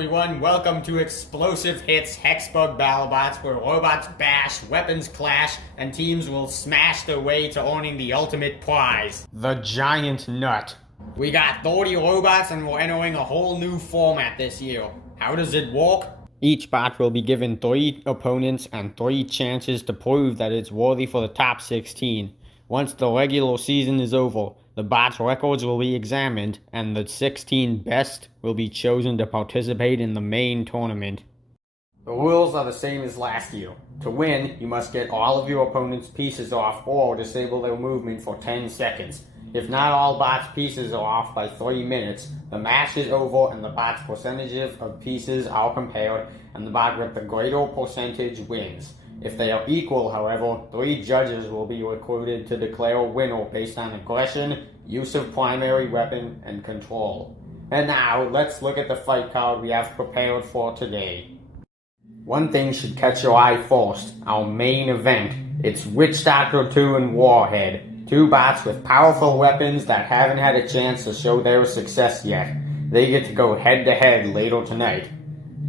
everyone, welcome to Explosive Hits Hexbug Battlebots, where robots bash, weapons clash, and teams will smash their way to owning the ultimate prize, the giant nut. We got 30 robots and we're entering a whole new format this year. How does it work? Each bot will be given 3 opponents and 3 chances to prove that it's worthy for the top 16. Once the regular season is over, the bot's records will be examined, and the 16 best will be chosen to participate in the main tournament. The rules are the same as last year. To win, you must get all of your opponent's pieces off or disable their movement for 10 seconds. If not all bot's pieces are off by 3 minutes, the match is over and the bot's percentages of pieces are compared, and the bot with the greater percentage wins. If they are equal, however, 3 judges will be recruited to declare a winner based on aggression, use of primary weapon, and control. And now, let's look at the fight card we have prepared for today. One thing should catch your eye first, our main event. It's Witch Doctor 2 and Warhead, 2 bots with powerful weapons that haven't had a chance to show their success yet. They get to go head to head later tonight.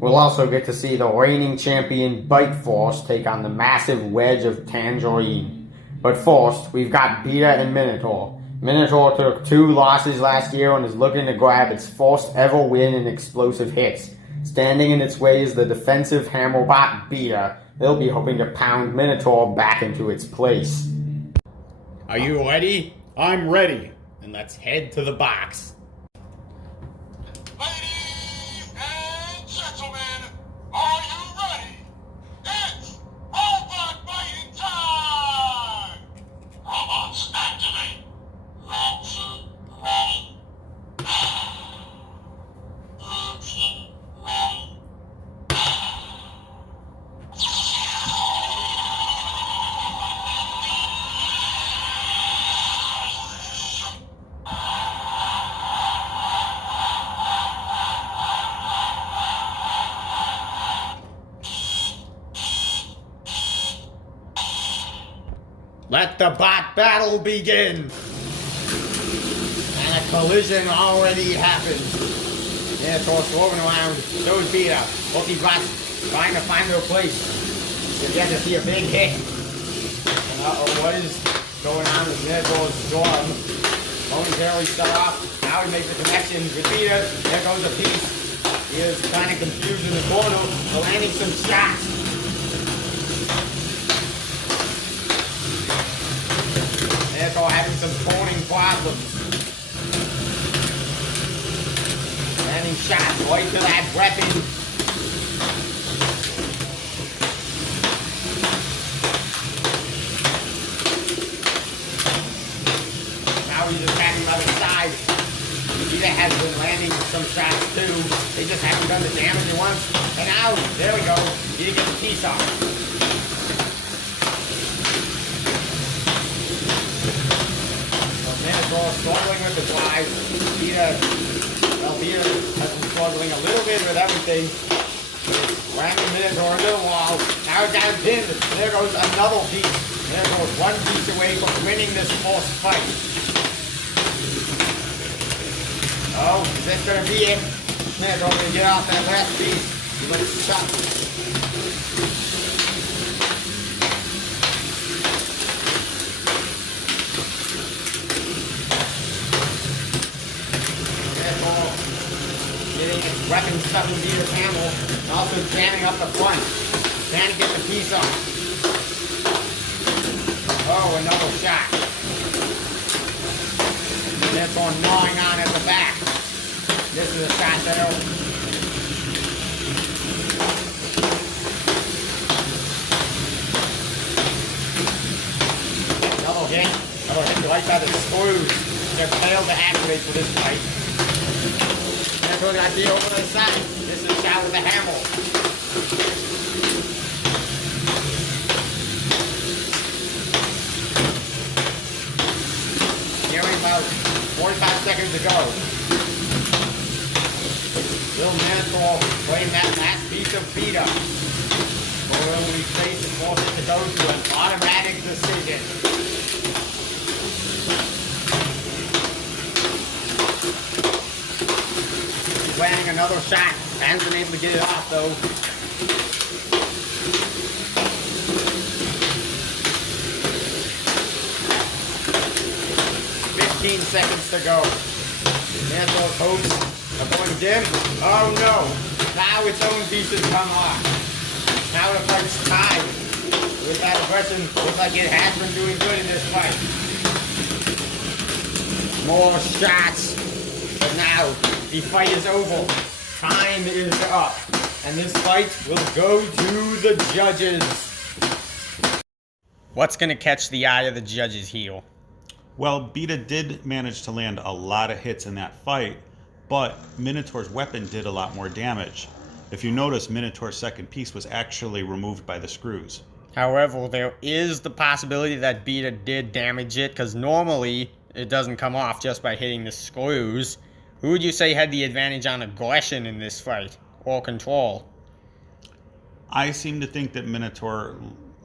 We'll also get to see the reigning champion Bite Force take on the massive wedge of Tangerine. But first, we've got Beta and Minotaur. Minotaur took 2 losses last year and is looking to grab its first ever win in Explosive Hits. Standing in its way is the defensive hammerbot Beta. They'll be hoping to pound Minotaur back into its place. Are you ready? I'm ready. And let's head to the box. Let the bot battle begin! And a collision already happened. Minotaur swerving around, so is Beta. Both these bots trying to find their place. You get to see a big hit. And what is going on with Minotaur's storm? Momentarily shut off. Now he makes the connection with Beta. There goes a piece. He is kind of confused in the corner, but landing some shots. Minotaur having some spawning problems. Landing shots right to that weapon. Now he's attacking by the side. Beta has been landing some shots too. They just haven't done the damage at once. And now, there we go. He gets the piece off. Minotaur struggling with the drive. Beta has been struggling a little bit with everything. Ramming Minotaur into the wall. Now down pinned. There goes another piece. Minotaur is 1 piece away from winning this first fight. Oh, is this going to be it? Minotaur going to get off that last piece. He looks stuck. Getting its weapon stuck in Beta's handle, and also jamming up the front. Trying to get the piece off. Oh, another shot. Minotaur gnawing on at the back. This is a shot there. Another hit right by the screws. They're failed to activate for this fight. Minotaur got Beta over to the side. This is a shot with the hammer. Nearing about 45 seconds to go. Will Minotaur claim that last piece of Beta? Or will we face and force it to go to an automatic decision? Landing another shot. Hasn't been able to get it off though. 15 seconds to go. Minotaur's hopes are going dim. Oh no! Now its own pieces come off. Now the fight's tied. With that aggression, looks like it has been doing good in this fight. More shots. But now, the fight is over. Time is up. And this fight will go to the judges. What's going to catch the eye of the judges here? Well, Beta did manage to land a lot of hits in that fight, but Minotaur's weapon did a lot more damage. If you notice, Minotaur's second piece was actually removed by the screws. However, there is the possibility that Beta did damage it, because normally it doesn't come off just by hitting the screws. Who would you say had the advantage on aggression in this fight, or control? I seem to think that Minotaur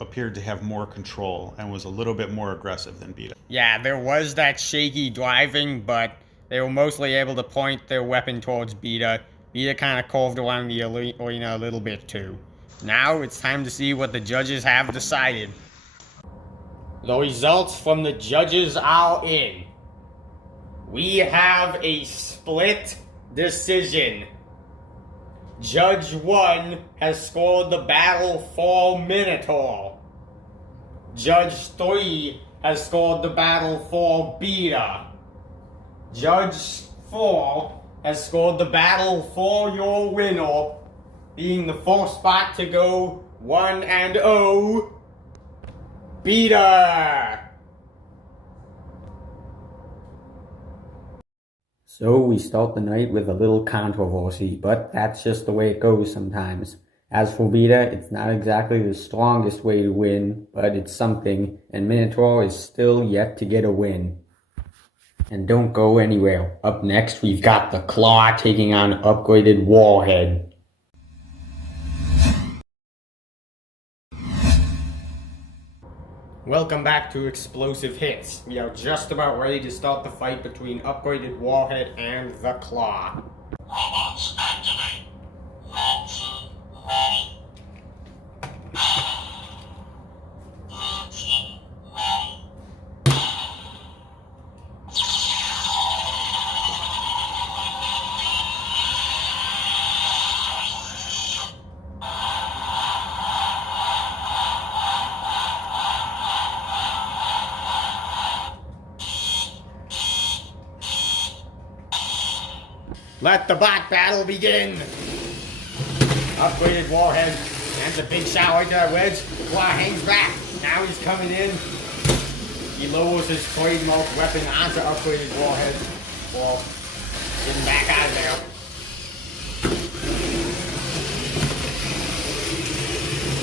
appeared to have more control and was a little bit more aggressive than Beta. Yeah, there was that shaky driving, but they were mostly able to point their weapon towards Beta. Beta kind of curved around the arena a little bit too. Now it's time to see what the judges have decided. The results from the judges are in. We have a split decision. Judge 1 has scored the battle for Minotaur. Judge 3 has scored the battle for Beta. Judge 4 has scored the battle for your winner, being the first spot to go 1-0, Beta! So we start the night with a little controversy, but that's just the way it goes sometimes. As for Beta, it's not exactly the strongest way to win, but it's something, and Minotaur is still yet to get a win. And don't go anywhere. Up next, we've got the Claw taking on upgraded Warhead. Welcome back to Explosive Hits. We are just about ready to start the fight between upgraded Warhead and the Claw. Robots activate. Launching ready. Launching ready. Let the bot battle begin! Upgraded Warhead and the big shot right to that wedge. Claw hangs back. Now he's coming in. He lowers his trademark weapon onto upgraded Warhead. Well, getting back out of there.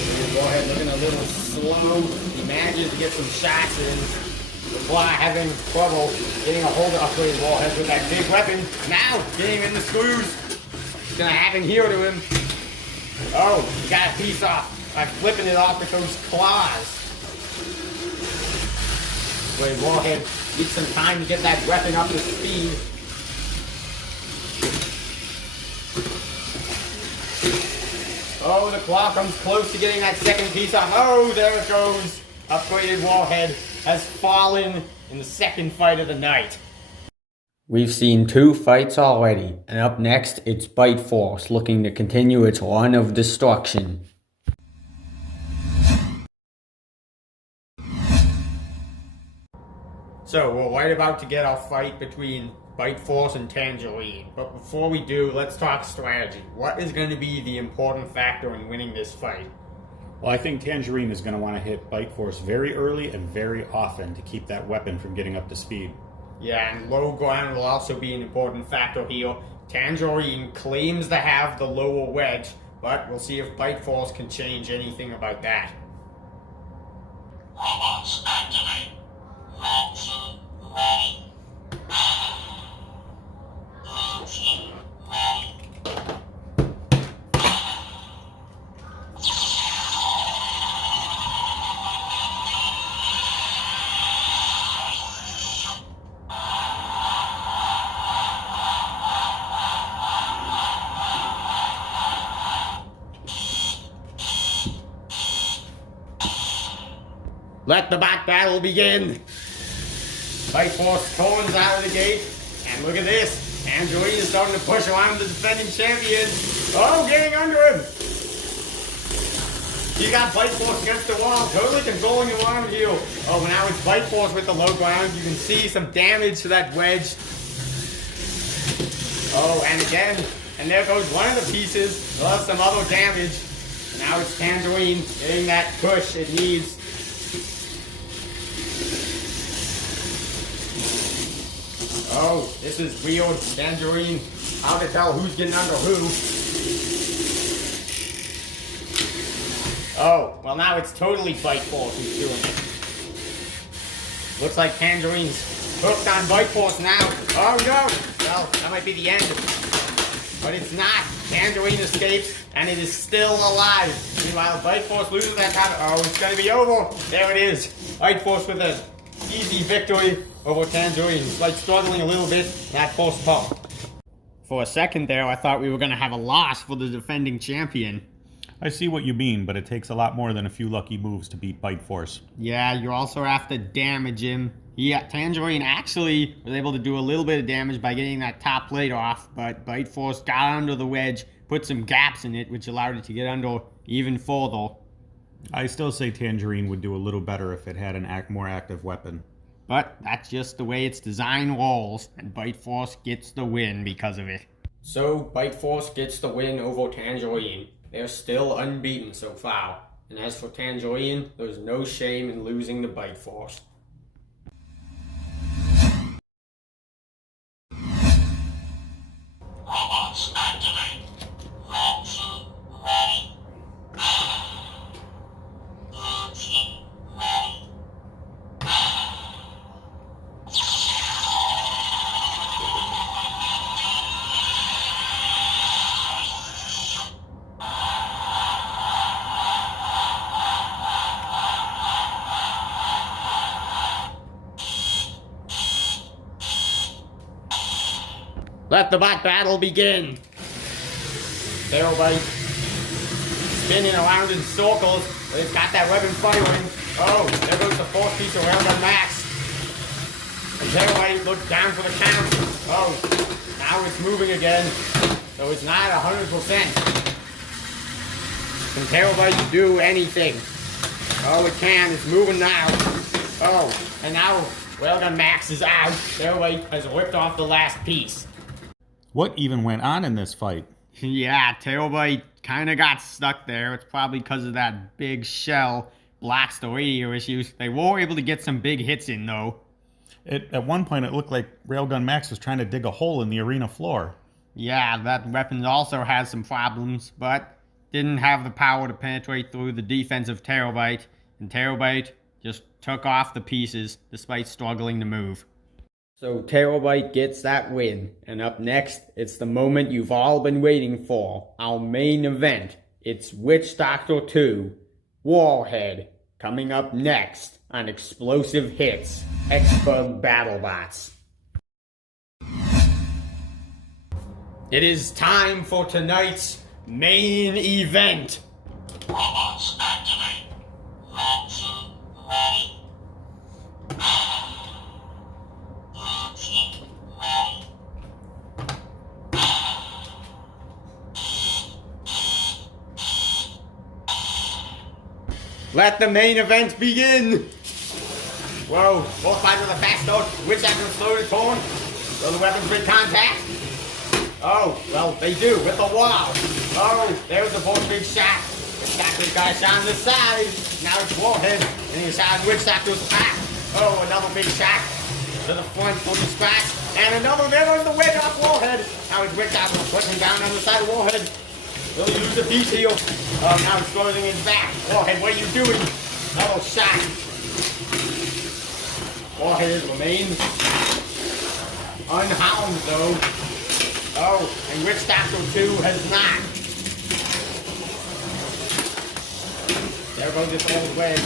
Upgraded Warhead looking a little slow. He manages to get some shots in. The Claw having trouble getting a hold of upgraded Warhead with that big weapon. Now, getting him in the screws. It's gonna happen here to him. Oh, he got a piece off by flipping it off with those claws. Upgraded Warhead needs some time to get that weapon up to speed. Oh, the Claw comes close to getting that second piece off. Oh, there it goes. Upgraded Warhead has fallen in the second fight of the night. We've seen 2 fights already, and up next it's Bite Force looking to continue its run of destruction. So we're right about to get our fight between Bite Force and Tangerine, but before we do, let's talk strategy. What is going to be the important factor in winning this fight? Well, I think Tangerine is going to want to hit Bite Force very early and very often to keep that weapon from getting up to speed. Yeah, and low ground will also be an important factor here. Tangerine claims to have the lower wedge, but we'll see if Bite Force can change anything about that. Robots activate. Launching ready. Launching ready. Let the bot battle begin. Bite Force Torns out of the gate. And look at this. Tangerine is starting to push around the defending champion. Oh, getting under him. He got Bite Force against the wall, totally controlling the arm heel. Oh, but now it's Bite Force with the low ground. You can see some damage to that wedge. Oh, and again, and there goes one of the pieces, plus some other damage. And now it's Tangerine getting that push it needs. Oh, this is weird. Tangerine, how to tell who's getting under who. Oh, well now it's totally Bite Force who's doing it. Looks like Tangerine's hooked on Bite Force now. Oh no! Well, that might be the end. But it's not. Tangerine escapes, and it is still alive. Meanwhile, Bite Force loses that time. Oh, it's gonna be over. There it is. Bite Force with an easy victory over Tangerine. It's like struggling a little bit, that force pump. For a second there, I thought we were gonna have a loss for the defending champion. I see what you mean, but it takes a lot more than a few lucky moves to beat Bite Force. Yeah, you also have to damage him. Yeah, Tangerine actually was able to do a little bit of damage by getting that top plate off, but Bite Force got under the wedge, put some gaps in it, which allowed it to get under even further. I still say Tangerine would do a little better if it had an more active weapon. But that's just the way its design rolls, and Bite Force gets the win because of it. So, Bite Force gets the win over Tangerine. They're still unbeaten so far. And as for Tangerine, there's no shame in losing to Bite Force. Robots activate. Launching ready. Launching ready. Let the bot battle begin! Terabyte spinning around in circles, but it's got that weapon firing. Oh, there goes the fourth piece of Railgun Max. And Terabyte looked down for the count. Oh, now it's moving again, so it's not 100%. Can Terabyte do anything? Oh, it can. It's moving now. Oh, and now Railgun Max is out. Terabyte has ripped off the last piece. What even went on in this fight? Yeah, Terabyte kind of got stuck there. It's probably because of that big shell blocks the radio issues. They were able to get some big hits in, though. At one point, it looked like Railgun Max was trying to dig a hole in the arena floor. Yeah, that weapon also has some problems, but didn't have the power to penetrate through the defense of Terabyte, and Terabyte just took off the pieces despite struggling to move. So Terabyte gets that win, and up next, it's the moment you've all been waiting for, our main event. It's Witch Doctor 2, Warhead, coming up next on Explosive Hits, Hexbug Battlebots. It is time for tonight's main event. Robots activate. Launching ready. Launching ready. Let the main event begin! Whoa, both sides of the fast note. Witch Doctor slowly torn. Will the weapons make contact? Oh, well, they do, with the wall. Oh, there's the both big shot. Witch Doctor's got a shot on the side. Now it's Warhead, and he's shot on Witch Doctor's back. Oh, another big shot to the front for the scratch. And another, there goes the wedge off Warhead. Now it's Witch Doctor pushing down on the side of Warhead. Will he lose the piece here? Oh, now it's closing his back. Warhead, what are you doing? Another shot. Warhead remains unharmed, though. Oh, and Witch Doctor 2 has not. There goes this old wedge.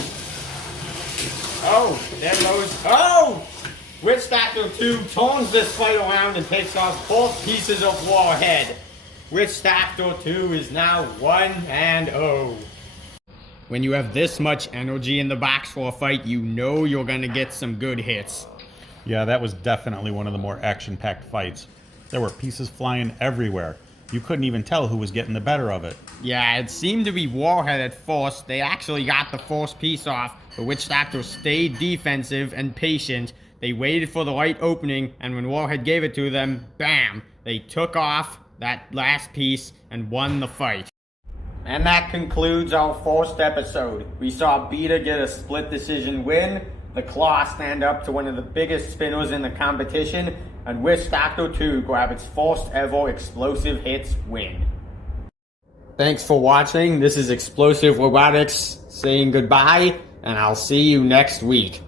Oh, there goes. Oh! Witch Doctor 2 turns this fight around and takes off both pieces of Warhead. Witch Doctor 2 is now 1-0. When you have this much energy in the box for a fight, you know you're gonna get some good hits. Yeah, that was definitely one of the more action-packed fights. There were pieces flying everywhere. You couldn't even tell who was getting the better of it. Yeah, it seemed to be Warhead at first. They actually got the first piece off. The Witch Doctor stayed defensive and patient. They waited for the right opening, and when Warhead gave it to them, bam! They took off that last piece and won the fight. And that concludes our first episode. We saw Beta get a split decision win, the Claw stand up to one of the biggest spinners in the competition, and Witch Doctor 2 grab its first ever explosive hits win. Thanks for watching. This is Explosive Robotics saying goodbye, and I'll see you next week.